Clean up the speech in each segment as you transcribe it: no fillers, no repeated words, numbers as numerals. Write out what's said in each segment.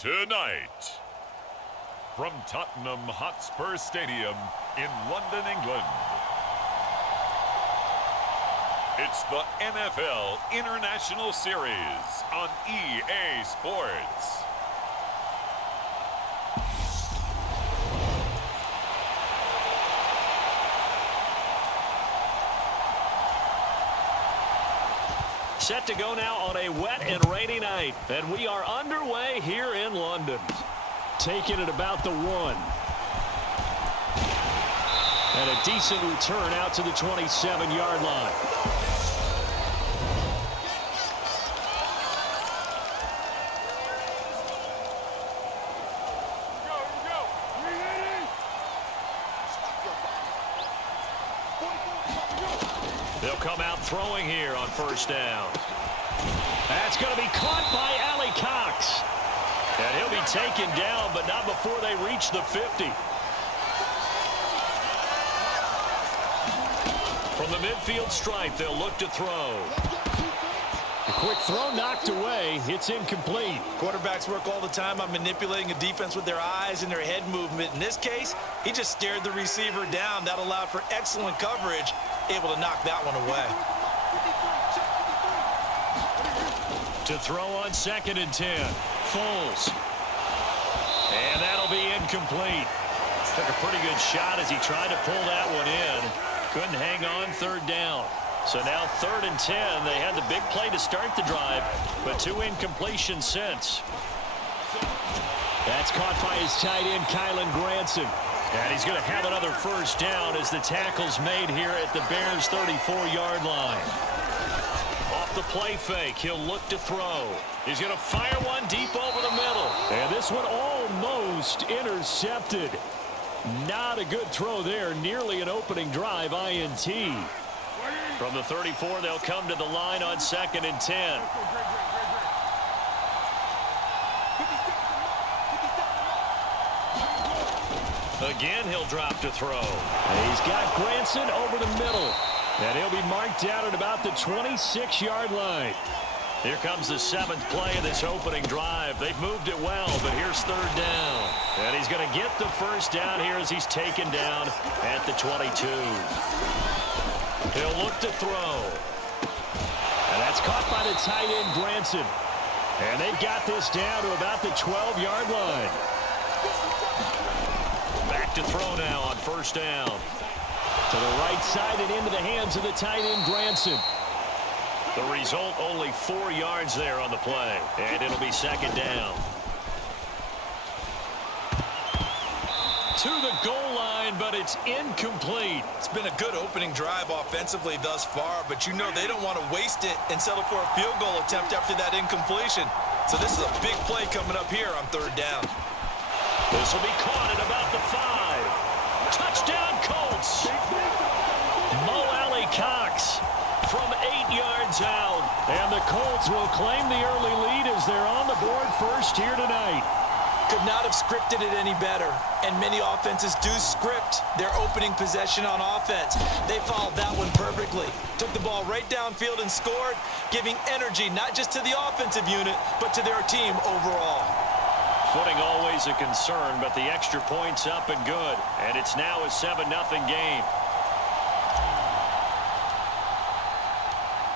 Tonight, from Tottenham Hotspur Stadium in London, England, it's the NFL International Series on EA Sports. Set to go now on a wet and rainy night, and we are underway here in London. Taking it about the 1. And a decent return out to the 27-yard line. They'll come out throwing here on first down. That's going to be caught by Ali Cox. And he'll be taken down, but not before they reach the 50. From the midfield stripe, they'll look to throw. A quick throw knocked away. It's incomplete. Quarterbacks work all the time on manipulating a defense with their eyes and their head movement. In this case, he just stared the receiver down. That allowed for excellent coverage, able to knock that one away. To throw on 2nd and 10. Foles. And that'll be incomplete. Took a pretty good shot as he tried to pull that one in. Couldn't hang on 3rd down. So now 3rd and 10. They had the big play to start the drive, but 2 incompletions since. That's caught by his tight end, Kylen Granson. And he's going to have another first down as the tackle's made here at the Bears' 34-yard line. Off the play fake, he'll look to throw. He's going to fire one deep over the middle. And this one almost intercepted. Not a good throw there. Nearly an opening drive INT. From the 34, they'll come to the line on 2nd and 10. Again, he'll drop to throw. He's got Granson over the middle. And he'll be marked down at about the 26-yard line. Here comes the 7th play of this opening drive. They've moved it well, but here's 3rd down. And he's going to get the first down here as he's taken down at the 22. He'll look to throw. And that's caught by the tight end, Granson. And they've got this down to about the 12-yard line. Back to throw now on first down. To the right side and into the hands of the tight end, Granson. The result, only 4 yards there on the play. And it'll be 2nd down. To the goal line, but it's incomplete. It's been a good opening drive offensively thus far, but you know they don't want to waste it and settle for a field goal attempt after that incompletion. So this is a big play coming up here on 3rd down. This will be caught at about the 5. Touchdown, Colts. Mo Alley Cox from 8 yards out. And the Colts will claim the early lead as they're on the board first here tonight. Could not have scripted it any better. And many offenses do script their opening possession on offense. They followed that one perfectly. Took the ball right downfield and scored, giving energy not just to the offensive unit, but to their team overall. Footing always a concern, but the extra point's up and good. And it's now a 7-0 game.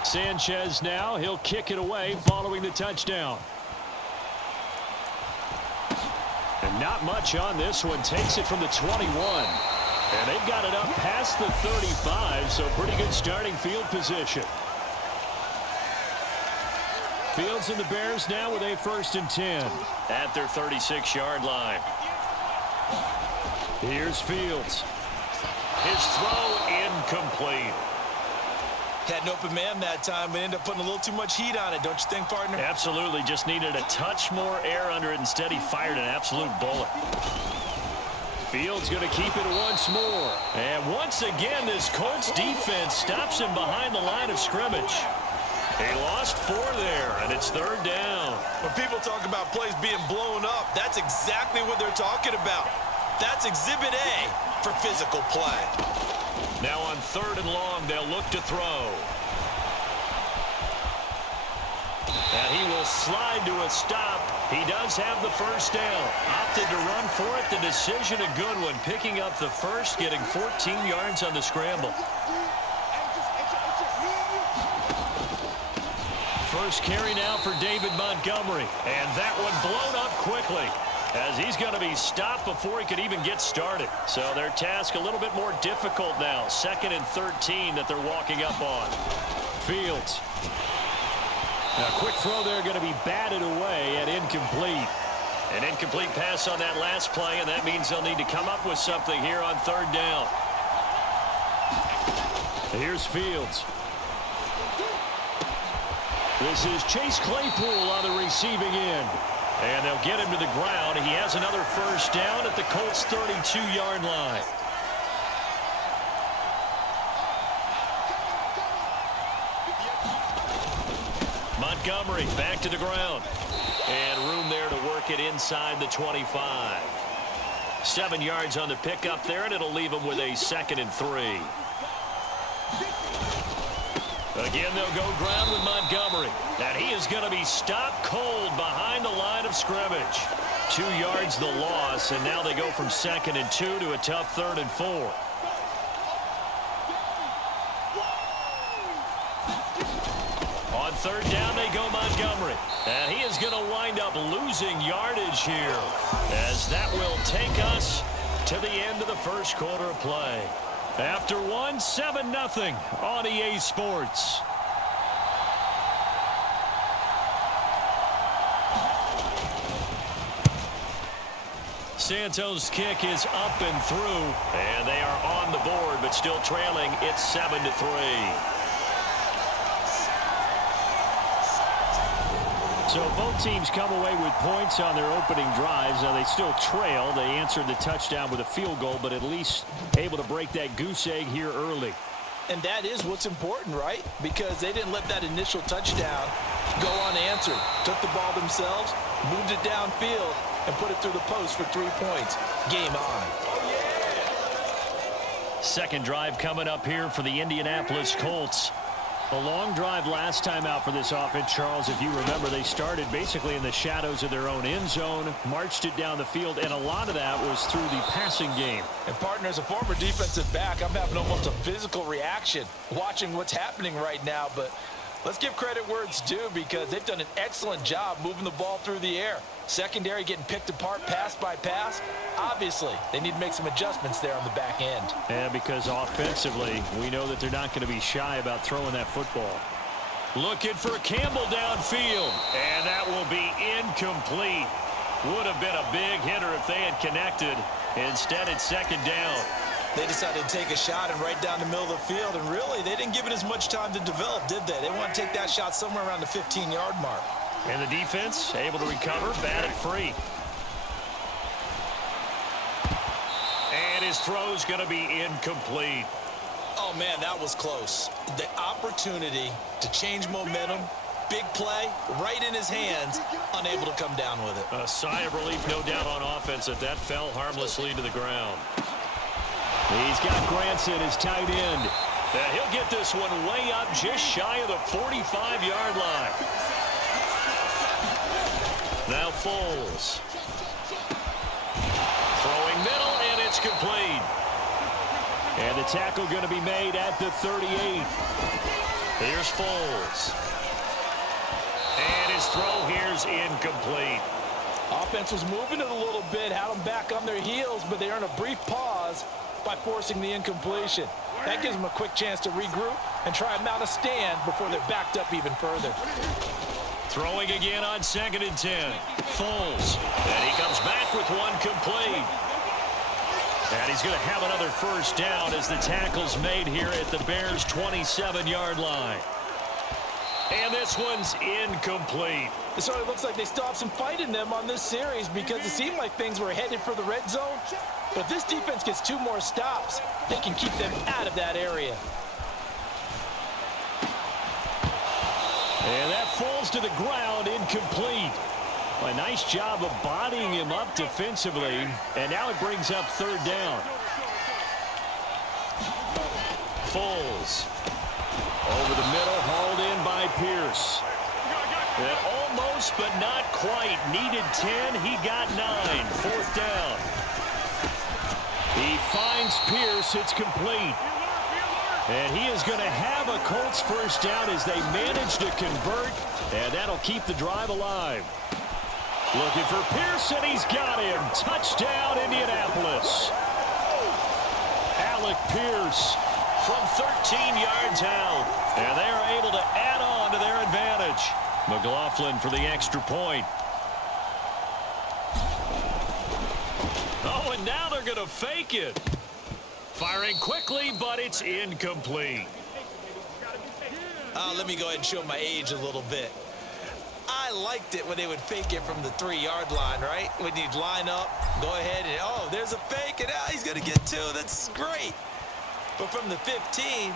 Sanchez now, he'll kick it away following the touchdown. And not much on this one. Takes it from the 21. And they've got it up past the 35, so pretty good starting field position. Fields and the Bears now with a 1st and 10 at their 36-yard line. Here's Fields. His throw incomplete. Had an open man that time, but ended up putting a little too much heat on it, don't you think, partner? Absolutely. Just needed a touch more air under it. Instead, he fired an absolute bullet. Fields going to keep it once more. And once again, this Colts defense stops him behind the line of scrimmage. He lost 4 there, and it's 3rd down. When people talk about plays being blown up, that's exactly what they're talking about. That's Exhibit A for physical play. Now on 3rd and long, they'll look to throw. And he will slide to a stop He does have the first down. Opted to run for it. The decision a good one. Picking up the first, getting 14 yards on the scramble. First carry now for David Montgomery. And that one blown up quickly, as he's going to be stopped before he could even get started. So their task a little bit more difficult now. 2nd and 13 that they're walking up on. Fields. A quick throw there, going to be batted away and incomplete. An incomplete pass on that last play, and that means they'll need to come up with something here on 3rd down. Here's Fields. This is Chase Claypool on the receiving end. And they'll get him to the ground. He has another first down at the Colts' 32-yard line. Montgomery back to the ground. And room there to work it inside the 25. 7 yards on the pickup there, and it'll leave him with a 2nd and 3. Again, they'll go ground with Montgomery. And he is going to be stopped cold behind the line of scrimmage. 2 yards the loss, and now they go from 2nd and 2 to a tough 3rd and 4. On 3rd down, they go Montgomery. And he is going to wind up losing yardage here, as that will take us to the end of the first quarter of play. After one, 7-0 on EA Sports. Santos' kick is up and through, and they are on the board, but still trailing. It's 7-3. So both teams come away with points on their opening drives. Now they still trail. They answered the touchdown with a field goal, but at least able to break that goose egg here early. And that is what's important, right? Because they didn't let that initial touchdown go unanswered. Took the ball themselves, moved it downfield, and put it through the post for 3 points. Game on. Second drive coming up here for the Indianapolis Colts. A long drive last time out for this offense, Charles. If you remember, they started basically in the shadows of their own end zone, marched it down the field, and a lot of that was through the passing game. And partner, as a former defensive back, I'm having almost a physical reaction watching what's happening right now. But let's give credit where it's due, because they've done an excellent job moving the ball through the air. Secondary getting picked apart pass by pass. Obviously, they need to make some adjustments there on the back end. And because offensively, we know that they're not going to be shy about throwing that football. Looking for Campbell downfield. And that will be incomplete. Would have been a big hitter if they had connected. Instead, it's 2nd down. They decided to take a shot and right down the middle of the field. And really, they didn't give it as much time to develop, did they? They want to take that shot somewhere around the 15-yard mark. And the defense able to recover, bat it free. And his throw's going to be incomplete. Oh, man, that was close. The opportunity to change momentum, big play, right in his hands, unable to come down with it. A sigh of relief, no doubt, on offense that fell harmlessly to the ground. He's got Granson, his tight end. And he'll get this one way up just shy of the 45-yard line. Now Foles. Throwing middle, and it's complete. And the tackle going to be made at the 38. Here's Foles. And his throw here's incomplete. Offense was moving it a little bit, had them back on their heels, but they earned a brief pause by forcing the incompletion. That gives them a quick chance to regroup and try and mount a stand before they're backed up even further. Throwing again on 2nd and 10. Foles. And he comes back with one complete. And he's going to have another first down as the tackle's made here at the Bears' 27-yard line. And this one's incomplete. It sort of looks like they still have some fight in them on this series, because it seemed like things were headed for the red zone. But if this defense gets 2 more stops, they can keep them out of that area. And that falls to the ground, incomplete. A nice job of bodying him up defensively. And now it brings up 3rd down. Foles. Over the middle, hauled in by Pierce. That Almost, but not quite. Needed 10. He got 9. Fourth down. He finds Pierce. It's complete. And he is going to have a Colts first down as they manage to convert. And that'll keep the drive alive. Looking for Pierce, and he's got him. Touchdown, Indianapolis. Alec Pierce from 13 yards out. And they are able to add on to their advantage. McLaughlin for the extra point. Oh, and now they're going to fake it. Firing quickly, but it's incomplete. Let me go ahead and show my age a little bit. I liked it when they would fake it from the 3-yard line, right? When you'd line up, go ahead and, oh, there's a fake, and he's going to get 2. That's great. But from the 15,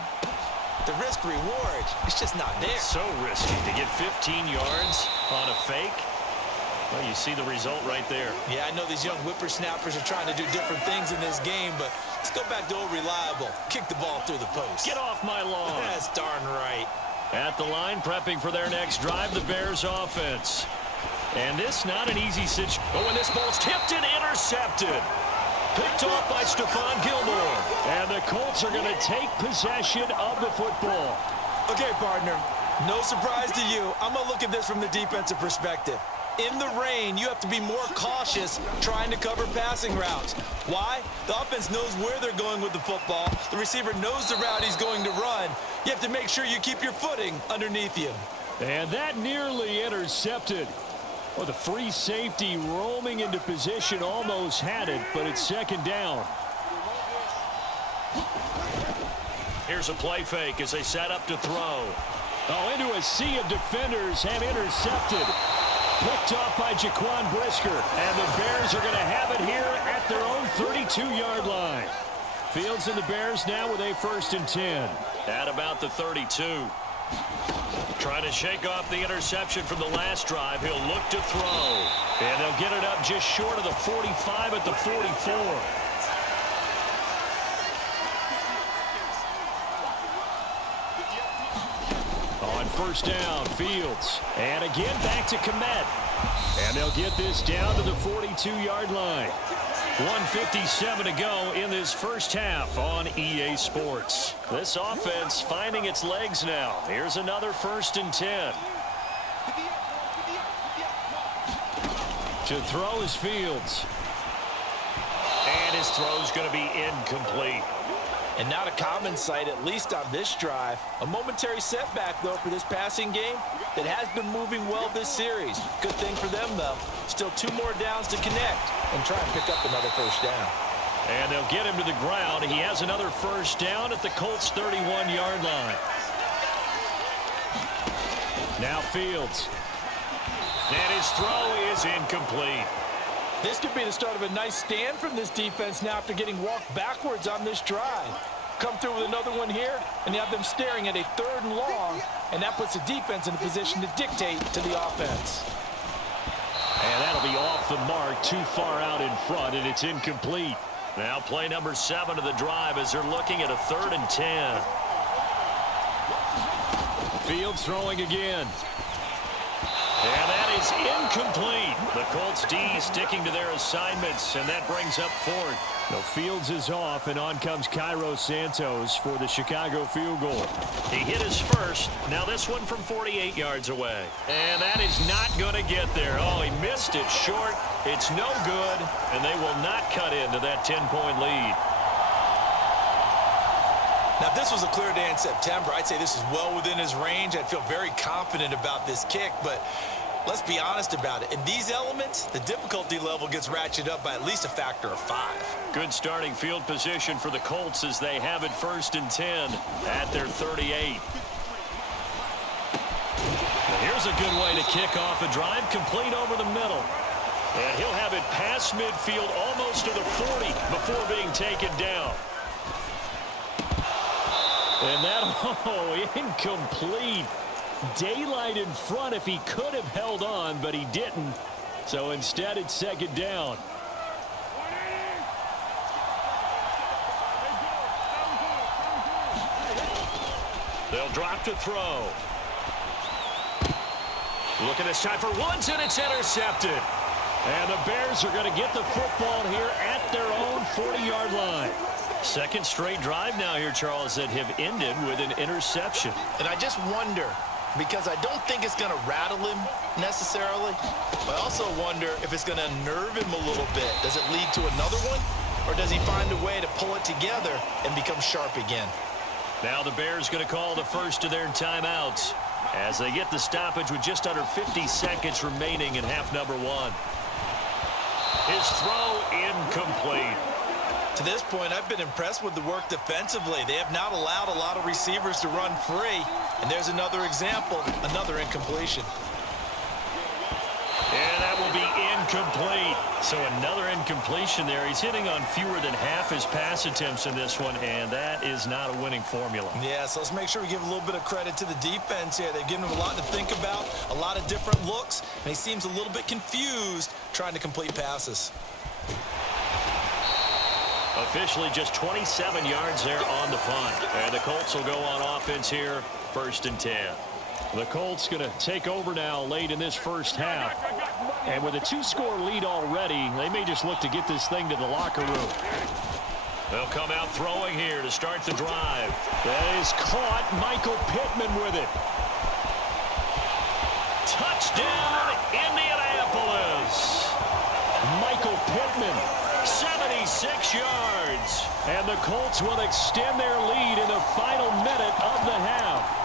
the risk-reward, it's just not there. It's so risky to get 15 yards on a fake. Well, you see the result right there. Yeah, I know these young whippersnappers are trying to do different things in this game, but let's go back to old reliable. Kick the ball through the post. Get off my lawn. That's darn right. At the line, prepping for their next drive, the Bears offense. And this not an easy situation. Oh, and this ball's tipped and intercepted. Picked off by Stephon Gilmore. And the Colts are going to take possession of the football. Okay, partner, no surprise to you. I'm going to look at this from the defensive perspective. In the rain, you have to be more cautious trying to cover passing routes. Why? The offense knows where they're going with the football. The receiver knows the route he's going to run. You have to make sure you keep your footing underneath you. And that nearly intercepted. Well, the free safety roaming into position almost had it, but it's second down. Here's a play fake as they set up to throw. Oh, into a sea of defenders and intercepted. Picked off by Jaquan Brisker. And the Bears are going to have it here at their own 32-yard line. Fields and the Bears now with a 1st and 10. At about the 32. Trying to shake off the interception from the last drive. He'll look to throw. And they'll get it up just short of the 45 at the 44. On first down, Fields. And again, back to Kmet. And they'll get this down to the 42-yard line. 1:57 to go in this first half on EA Sports. This offense finding its legs now. Here's another 1st and 10. To throw is Fields. And his throw's going to be incomplete. And not a common sight, at least on this drive. A momentary setback, though, for this passing game that has been moving well this series. Good thing for them, though. Still 2 more downs to connect and try and pick up another first down. And they'll get him to the ground. He has another first down at the Colts' 31-yard line. Now Fields. And his throw is incomplete. This could be the start of a nice stand from this defense now after getting walked backwards on this drive. Come through with another one here, and you have them staring at a 3rd and long, and that puts the defense in a position to dictate to the offense. And that'll be off the mark, too far out in front, and it's incomplete. Now play number 7 of the drive as they're looking at a 3rd and 10. Fields throwing again. And that is incomplete. The Colts D sticking to their assignments, and that brings up 4th. No, Fields is off, and on comes Cairo Santos for the Chicago field goal. He hit his first. Now this one from 48 yards away. And that is not going to get there. Oh, he missed it short. It's no good, and they will not cut into that 10-point lead. Now, if this was a clear day in September, I'd say this is well within his range. I'd feel very confident about this kick, but let's be honest about it. In these elements, the difficulty level gets ratcheted up by at least a factor of 5. Good starting field position for the Colts as they have it 1st and 10 at their 38. And here's a good way to kick off a drive, complete over the middle. And he'll have it past midfield almost to the 40 before being taken down. And that, incomplete. Daylight in front if he could have held on, but he didn't. So instead, it's 2nd down. They'll drop to throw. Looking this time for ones, and it's intercepted. And the Bears are going to get the football here at their own 40-yard line. Second straight drive now here, Charles, that have ended with an interception. And I just wonder, because I don't think it's going to rattle him necessarily, but I also wonder if it's going to unnerve him a little bit. Does it lead to another one, or does he find a way to pull it together and become sharp again? Now the Bears going to call the first of their timeouts as they get the stoppage with just under 50 seconds remaining in half number one. His throw incomplete. To this point, I've been impressed with the work defensively. They have not allowed a lot of receivers to run free. And there's another example, another incompletion. And that will be incomplete. So another incompletion there. He's hitting on fewer than half his pass attempts in this one, and that is not a winning formula. Yeah, so let's make sure we give a little bit of credit to the defense here. They've given him a lot to think about, a lot of different looks, and he seems a little bit confused trying to complete passes. Officially just 27 yards there on the punt. And the Colts will go on offense here, 1st and 10. The Colts going to take over now late in this first half. And with a 2-score lead already, they may just look to get this thing to the locker room. They'll come out throwing here to start the drive. That is caught. Michael Pittman with it. Touchdown, Indianapolis. Michael Pittman, 76 yards. And the Colts will extend their lead in the final minute of the half.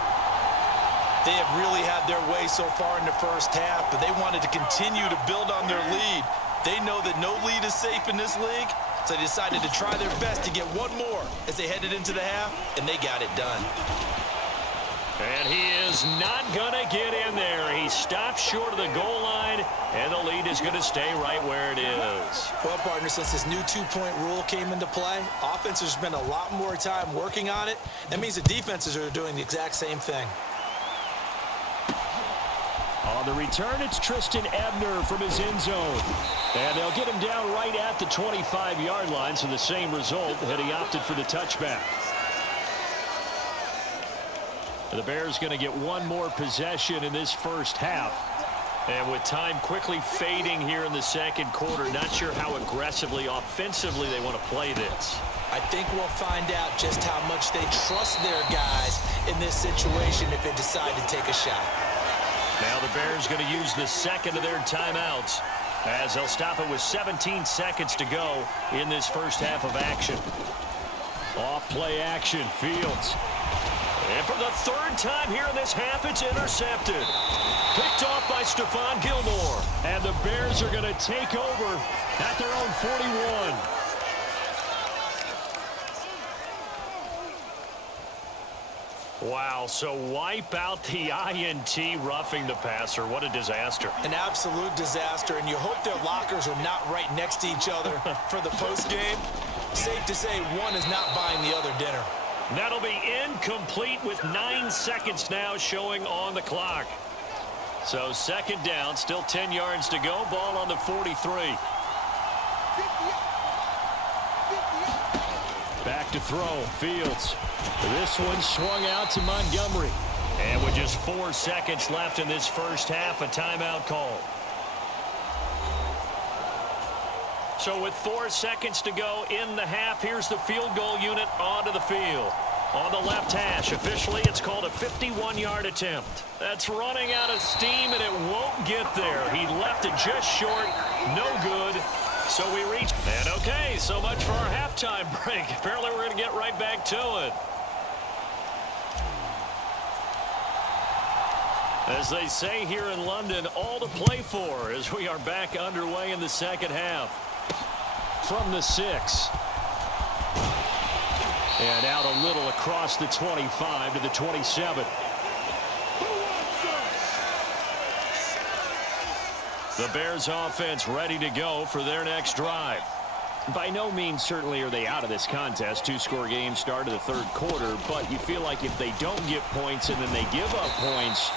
They have really had their way so far in the first half, but they wanted to continue to build on their lead. They know that no lead is safe in this league, so they decided to try their best to get one more as they headed into the half, and they got it done. And he is not going to get in there. He stopped short of the goal line, and the lead is going to stay right where it is. Well, partner, since this new two-point rule came into play, offenses spend a lot more time working on it. That means the defenses are doing the exact same thing. On the return, it's Tristan Ebner from his end zone. And they'll get him down right at the 25-yard line, so the same result had he opted for the touchback. The Bears going to get one more possession in this first half. And with time quickly fading here in the second quarter, not sure how aggressively, offensively they want to play this. I think we'll find out just how much they trust their guys in this situation if they decide to take a shot. Now the Bears going to use the second of their timeouts as they'll stop it with 17 seconds to go in this first half of action. Off play action, Fields. And for the third time here in this half, it's intercepted. Picked off by Stephon Gilmore. And the Bears are going to take over at their own 41. Wow, so wipe out the INT, roughing the passer. What a disaster. An absolute disaster, and you hope their lockers are not right next to each other for the postgame. Safe to say one is not buying the other dinner. That'll be incomplete with 9 seconds now showing on the clock. So second down, still 10 yards to go. Ball on the 43. Back to throw, Fields. This one swung out to Montgomery. And with just 4 seconds left in this first half, a timeout call. So with 4 seconds to go in the half, here's the field goal unit onto the field. On the left hash, officially it's called a 51-yard attempt. That's running out of steam, and it won't get there. He left it just short, no good. So we reach, and okay, so much for our halftime break. Apparently we're going to get right back to it. As they say here in London, all to play for as we are back underway in the second half. From the 6. And out a little across the 25 to the 27. The Bears offense ready to go for their next drive. By no means certainly are they out of this contest. 2-score game start of the third quarter, but you feel like if they don't get points and then they give up points,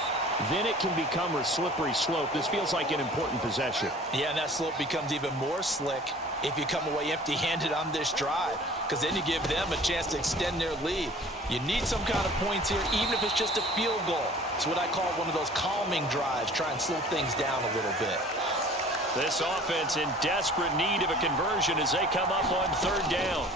then it can become a slippery slope. This feels like an important possession. Yeah, and that slope becomes even more slick if you come away empty-handed on this drive, because then you give them a chance to extend their lead. You need some kind of points here, even if it's just a field goal. It's what I call one of those calming drives. Try and slow things down a little bit. This offense in desperate need of a conversion as they come up on third down.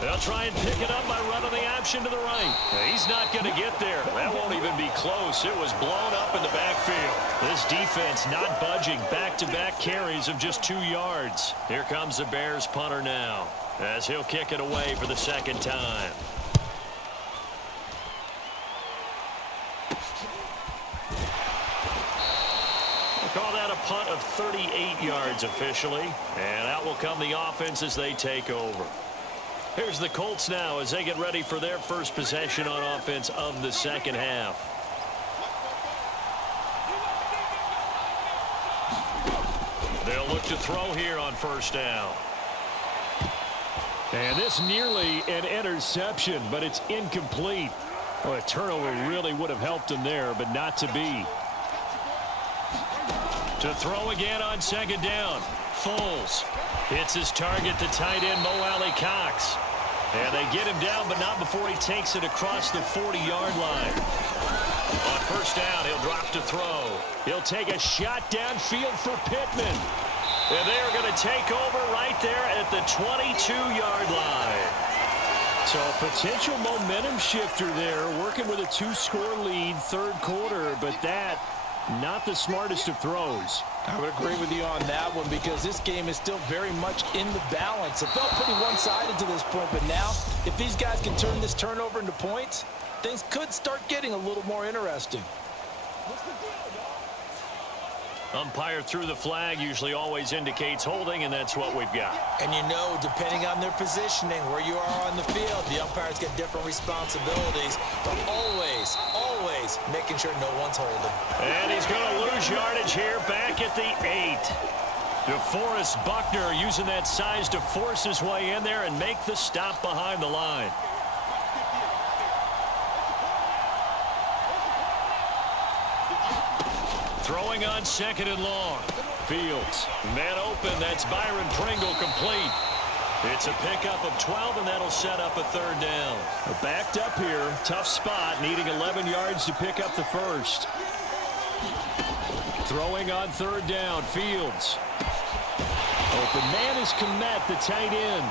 They'll try and pick it up by running the option to the right. He's not going to get there. That won't even be close. It was blown up in the backfield. This defense not budging. Back-to-back carries of just 2 yards. Here comes the Bears punter now as he'll kick it away for the second time. Call that a punt of 38 yards officially. And out will come the offense as they take over. Here's the Colts now as they get ready for their first possession on offense of the second half. They'll look to throw here on first down. And this nearly an interception, but it's incomplete. Well, a turnover really would have helped him there, but not to be. To throw again on second down. Foles hits his target, the tight end, Mo Alley Cox. And they get him down, but not before he takes it across the 40-yard line. On first down, he'll drop to throw. He'll take a shot downfield for Pittman. And they are going to take over right there at the 22-yard line. So a potential momentum shifter there, working with a 2-score lead, third quarter, but that not the smartest of throws. I would agree with you on that one because this game is still very much in the balance. It felt pretty one-sided to this point, but now if these guys can turn this turnover into points, things could start getting a little more interesting. Umpire threw the flag, usually always indicates holding, and that's what we've got. And you know, depending on their positioning, where you are on the field, the umpires get different responsibilities, but always making sure no one's holding. And he's going to lose yardage here back at the 8. DeForest Buckner using that size to force his way in there and make the stop behind the line. Throwing on second and long. Fields. Man open. That's Byron Pringle complete. It's a pickup of 12, and that'll set up a third down. Backed up here. Tough spot. Needing 11 yards to pick up the first. Throwing on third down. Fields. Open man is Kmet, the tight end.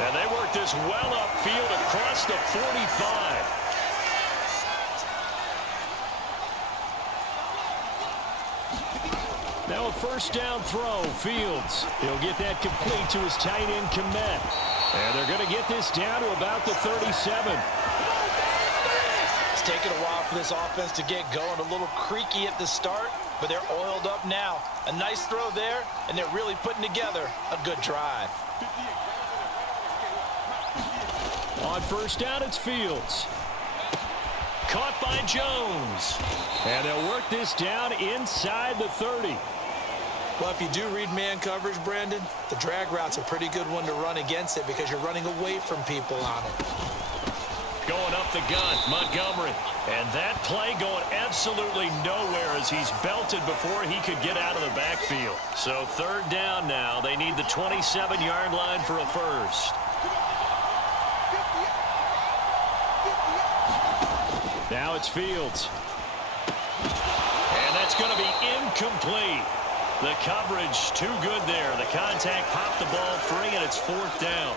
And they work this well upfield across the 45. Now a first down throw. Fields. He'll get that complete to his tight end, Kmet. And they're going to get this down to about the 37. It's taken a while for this offense to get going. A little creaky at the start, but they're oiled up now. A nice throw there, and they're really putting together a good drive. On first down, it's Fields. Caught by Jones. And they'll work this down inside the 30. Well, if you do read man coverage, Brandon, the drag route's a pretty good one to run against it because you're running away from people on it. Going up the gun, Montgomery. And that play going absolutely nowhere as he's belted before he could get out of the backfield. So third down now. They need the 27-yard line for a first. Now it's Fields. And that's going to be incomplete. The coverage too good there. The contact popped the ball free, and it's fourth down.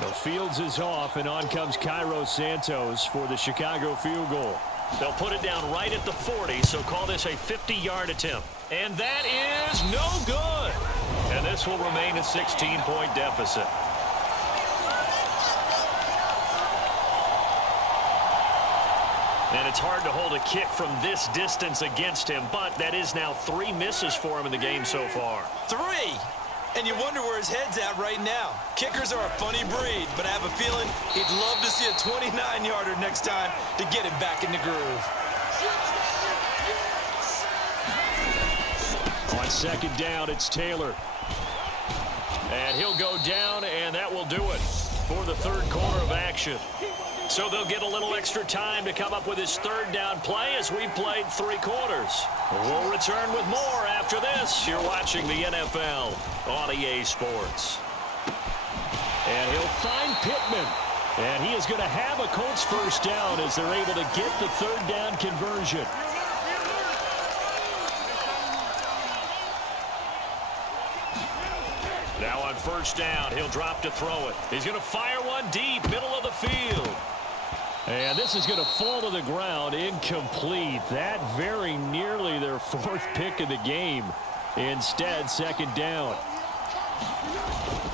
Now Fields is off, and on comes Cairo Santos for the Chicago field goal. They'll put it down right at the 40, so call this a 50-yard attempt. And that is no good. And this will remain a 16-point deficit. And it's hard to hold a kick from this distance against him, but that is now 3 misses for him in the game so far. 3? And you wonder where his head's at right now. Kickers are a funny breed, but I have a feeling he'd love to see a 29-yarder next time to get him back in the groove. On second down, it's Taylor. And he'll go down, and that will do it for the third quarter of action. So they'll get a little extra time to come up with his third down play as we played 3 quarters. We'll return with more after this. You're watching the NFL on EA Sports. And he'll find Pittman. And he is going to have a Colts first down as they're able to get the third down conversion. Now on first down, he'll drop to throw it. He's going to fire one deep, middle of the field. And this is going to fall to the ground, incomplete. That very nearly their fourth pick of the game. Instead, second down.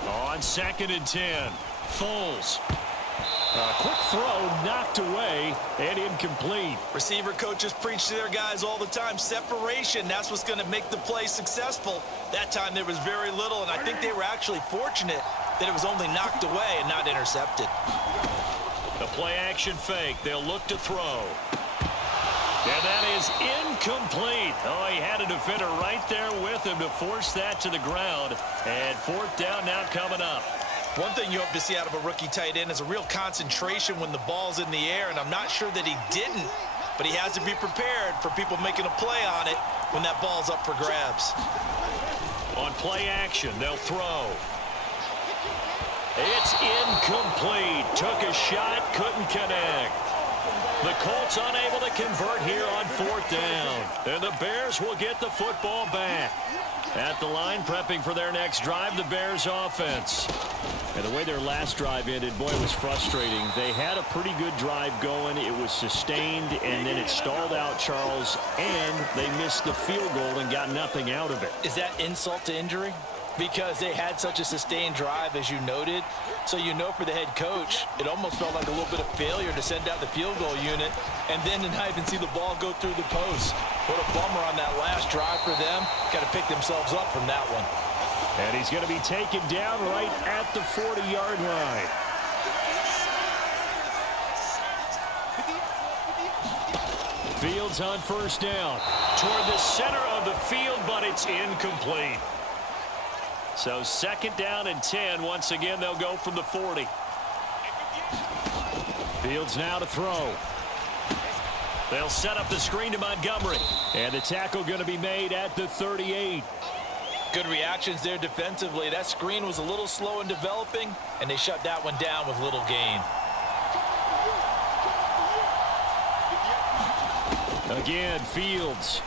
On 2nd and 10, Foles. A quick throw knocked away and incomplete. Receiver coaches preach to their guys all the time. Separation, that's what's going to make the play successful. That time there was very little, and I think they were actually fortunate that it was only knocked away and not intercepted. The play action fake. They'll look to throw. And that is incomplete. Oh, he had a defender right there with him to force that to the ground. And fourth down now coming up. One thing you hope to see out of a rookie tight end is a real concentration when the ball's in the air, and I'm not sure that he didn't, but he has to be prepared for people making a play on it when that ball's up for grabs. On play action, they'll throw. It's incomplete. Took a shot, couldn't connect. The Colts unable to convert here on fourth down. And the Bears will get the football back. At the line, prepping for their next drive, the Bears offense. And the way their last drive ended, boy, it was frustrating. They had a pretty good drive going. It was sustained, and then it stalled out, Charles, and they missed the field goal and got nothing out of it. Is that insult to injury? Because they had such a sustained drive, as you noted. So you know for the head coach, it almost felt like a little bit of failure to send out the field goal unit and then to not even see the ball go through the post. What a bummer on that last drive for them. Got to pick themselves up from that one. And he's going to be taken down right at the 40-yard line. Fields on first down. Toward the center of the field, but it's incomplete. So 2nd down and 10. Once again, they'll go from the 40. Fields now to throw. They'll set up the screen to Montgomery. And the tackle going to be made at the 38. Good reactions there defensively. That screen was a little slow in developing, and they shut that one down with little gain. Again, Fields.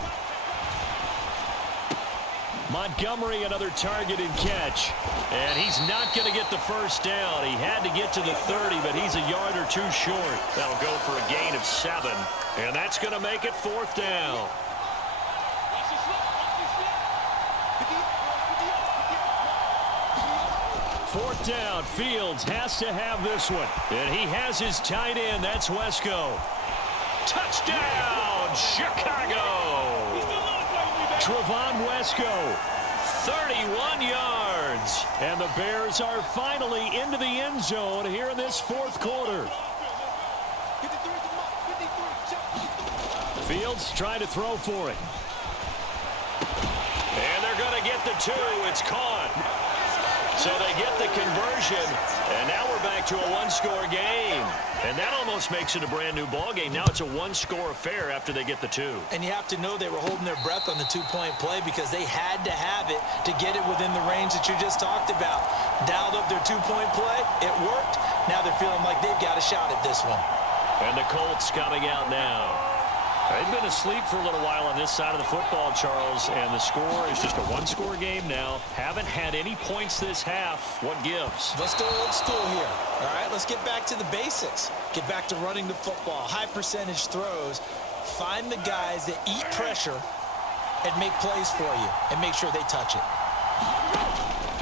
Montgomery, another target and catch. And he's not going to get the first down. He had to get to the 30, but he's a yard or two short. That'll go for a gain of 7. And that's going to make it fourth down. Fourth down, Fields has to have this one. And he has his tight end, that's Wesco. Touchdown, Chicago! Trevon Wesco, 31 yards. And the Bears are finally into the end zone here in this fourth quarter. Fields trying to throw for it. And they're going to get the 2. It's caught. So they get the conversion, and now we're back to a one-score game. And that almost makes it a brand-new ball game. Now it's a one-score affair after they get the 2. And you have to know they were holding their breath on the two-point play because they had to have it to get it within the range that you just talked about. Dialed up their two-point play. It worked. Now they're feeling like they've got a shot at this one. And the Colts coming out now. They've been asleep for a little while on this side of the football, Charles, and the score is just a one-score game now. Haven't had any points this half. What gives? Let's go old school here. All right, let's get back to the basics. Get back to running the football, high percentage throws. Find the guys that eat pressure and make plays for you and make sure they touch it.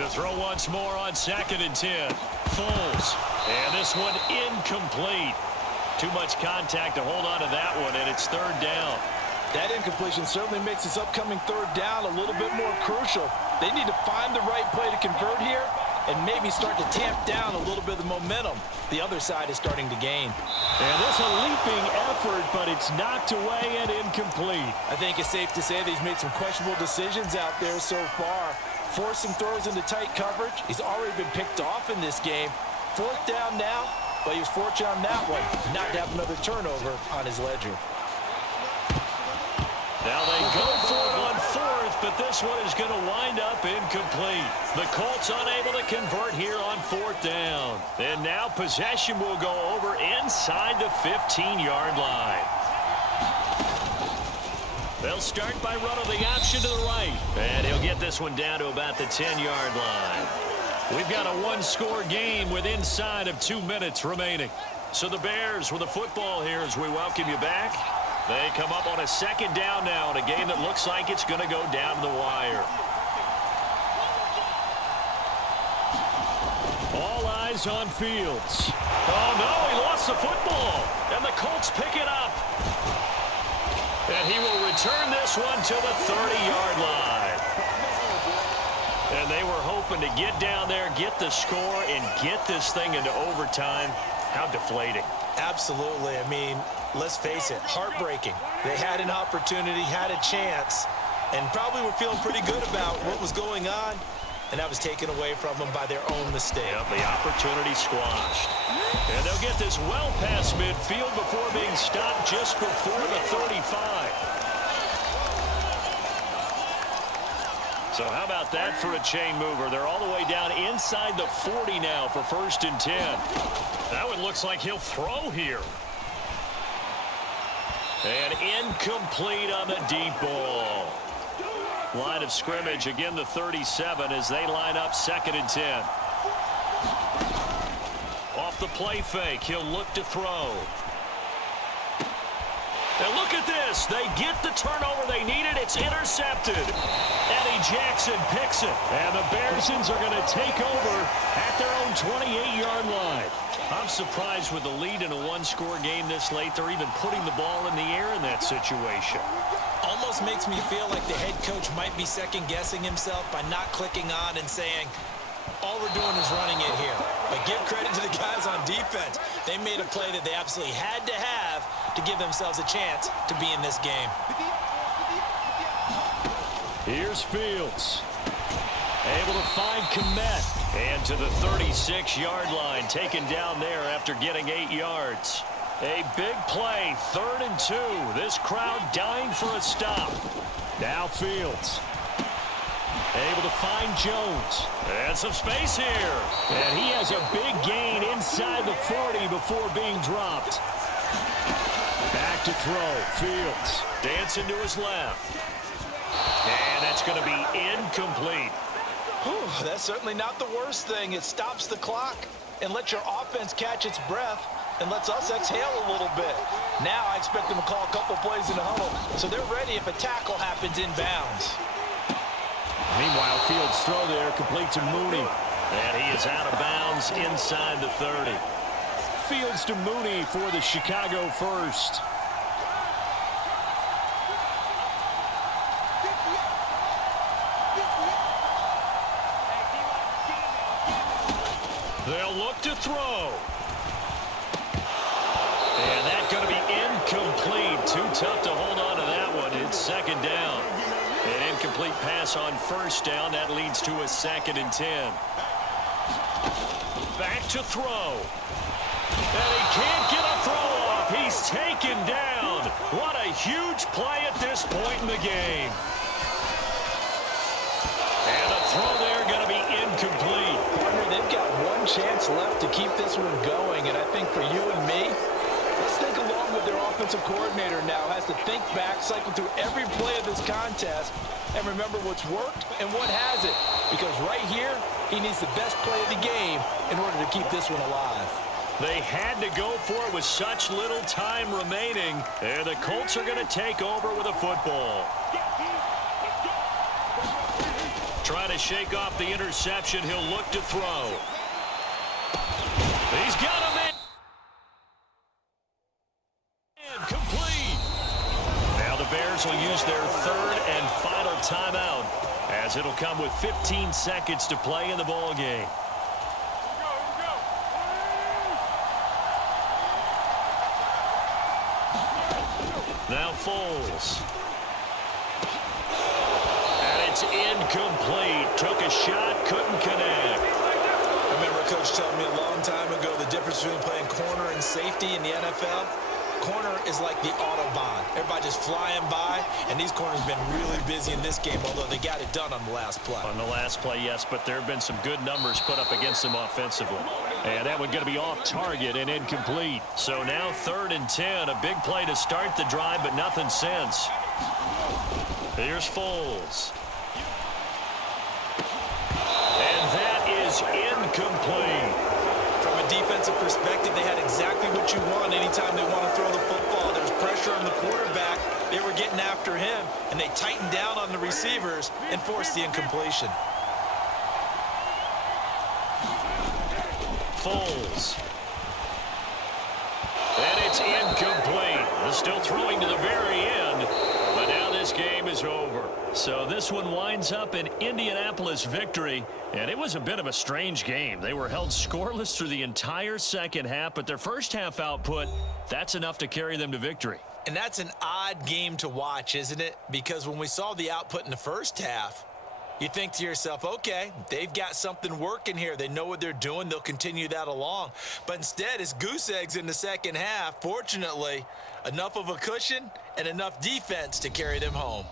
To throw once more on 2nd and 10. Foles. And this one incomplete. Too much contact to hold on to that one, and it's third down. That incompletion certainly makes this upcoming third down a little bit more crucial. They need to find the right play to convert here and maybe start to tamp down a little bit of the momentum. The other side is starting to gain. And this a leaping effort, but it's knocked away and incomplete. I think it's safe to say that he's made some questionable decisions out there so far. Forced some throws into tight coverage. He's already been picked off in this game. Fourth down now. But he was fortunate on that one, not to have another turnover on his ledger. Now they go for it on fourth, but this this one is going to wind up incomplete. The Colts unable to convert here on 4th down. And now possession will go over inside the 15-yard line. They'll start by running the option to the right. And he'll get this one down to about the 10-yard line. We've got a one-score game with inside of 2 minutes remaining. So the Bears with the football here as we welcome you back. They come up on a 2nd down now in a game that looks like it's going to go down to the wire. All eyes on Fields. Oh, no, he lost the football. And the Colts pick it up. And he will return this one to the 30-yard line. And they were hoping to get down there, get the score, and get this thing into overtime. How deflating. Absolutely. I mean, let's face it, heartbreaking. They had an opportunity, had a chance, and probably were feeling pretty good about what was going on, and that was taken away from them by their own mistake. Yep, the opportunity squashed. And they'll get this well past midfield before being stopped just before the 35. So how about that for a chain mover? They're all the way down inside the 40 now for 1st and 10. That one looks like he'll throw here. And incomplete on the deep ball. Line of scrimmage, again the 37 as they line up 2nd and 10. Off the play fake, he'll look to throw. And look at this. They get the turnover they needed. It's intercepted. Eddie Jackson picks it. And the Bearsons are going to take over at their own 28-yard line. I'm surprised with the lead in a one-score game this late. They're even putting the ball in the air in that situation. Almost makes me feel like the head coach might be second-guessing himself by not clicking on and saying, all we're doing is running it here. But give credit to the guys on defense. They made a play that they absolutely had to have to give themselves a chance to be in this game. Here's Fields. Able to find Kmet. And to the 36-yard line, taken down there after getting 8 yards. A big play, 3rd and 2. This crowd dying for a stop. Now Fields. Able to find Jones. And some space here. And he has a big gain inside the 40 before being dropped. Back to throw. Fields dancing to his left. And that's going to be incomplete. Whew, that's certainly not the worst thing. It stops the clock and lets your offense catch its breath and lets us exhale a little bit. Now I expect them to call a couple plays in the huddle so they're ready if a tackle happens inbounds. Meanwhile, Fields' throw there complete to Mooney. And he is out of bounds inside the 30. Fields to Mooney for the Chicago first. They'll look to throw. And that's going to be incomplete. Too tough to hold on to that one. It's 2nd down. An incomplete pass on 1st down. That leads to a 2nd and 10. Back to throw. And he can't get a throw off. He's taken down. What a huge play at this point in the game. And the throw there going to be incomplete. Partner, they've got one chance left to keep this one going, and I think for you and me, let's think along with their offensive coordinator now. Has to think back, cycle through every play of this contest, and remember what's worked and what hasn't. Because right here, he needs the best play of the game in order to keep this one alive. They had to go for it with such little time remaining. And the Colts are going to take over with a football. Trying to shake off the interception. He'll look to throw. He's got him in. Complete. Now the Bears will use their 3rd and final timeout, as it'll come with 15 seconds to play in the ball game. Now Foles. And it's incomplete. Took a shot, couldn't connect. I remember a coach telling me a long time ago the difference between playing corner and safety in the NFL. corner is like the Autobahn. Everybody just flying by, and these corners have been really busy in this game, although they got it done on the last play. On the last play, yes, but there have been some good numbers put up against them offensively. And that one going to be off target and incomplete. So now 3rd and 10, a big play to start the drive, but nothing since. Here's Foles. And that is incomplete. From a defensive perspective, they had exactly what you want anytime they want to throw the football. There's pressure on the quarterback. They were getting after him, and they tightened down on the receivers and forced the incompletion. Foles. And it's incomplete. They're still throwing to the very end, but now this game is over. So this one winds up an Indianapolis victory, and it was a bit of a strange game. They were held scoreless through the entire second half, but their first half output, that's enough to carry them to victory. And that's an odd game to watch, isn't it? Because when we saw the output in the first half, you think to yourself, okay, they've got something working here. They know what they're doing. They'll continue that along. But instead, it's goose eggs in the second half. Fortunately, enough of a cushion and enough defense to carry them home.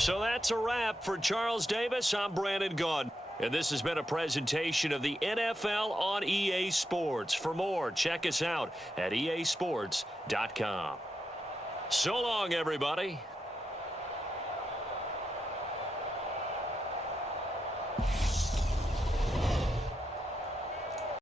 So that's a wrap for Charles Davis. I'm Brandon Gaudin. And this has been a presentation of the NFL on EA Sports. For more, check us out at easports.com. So long, everybody.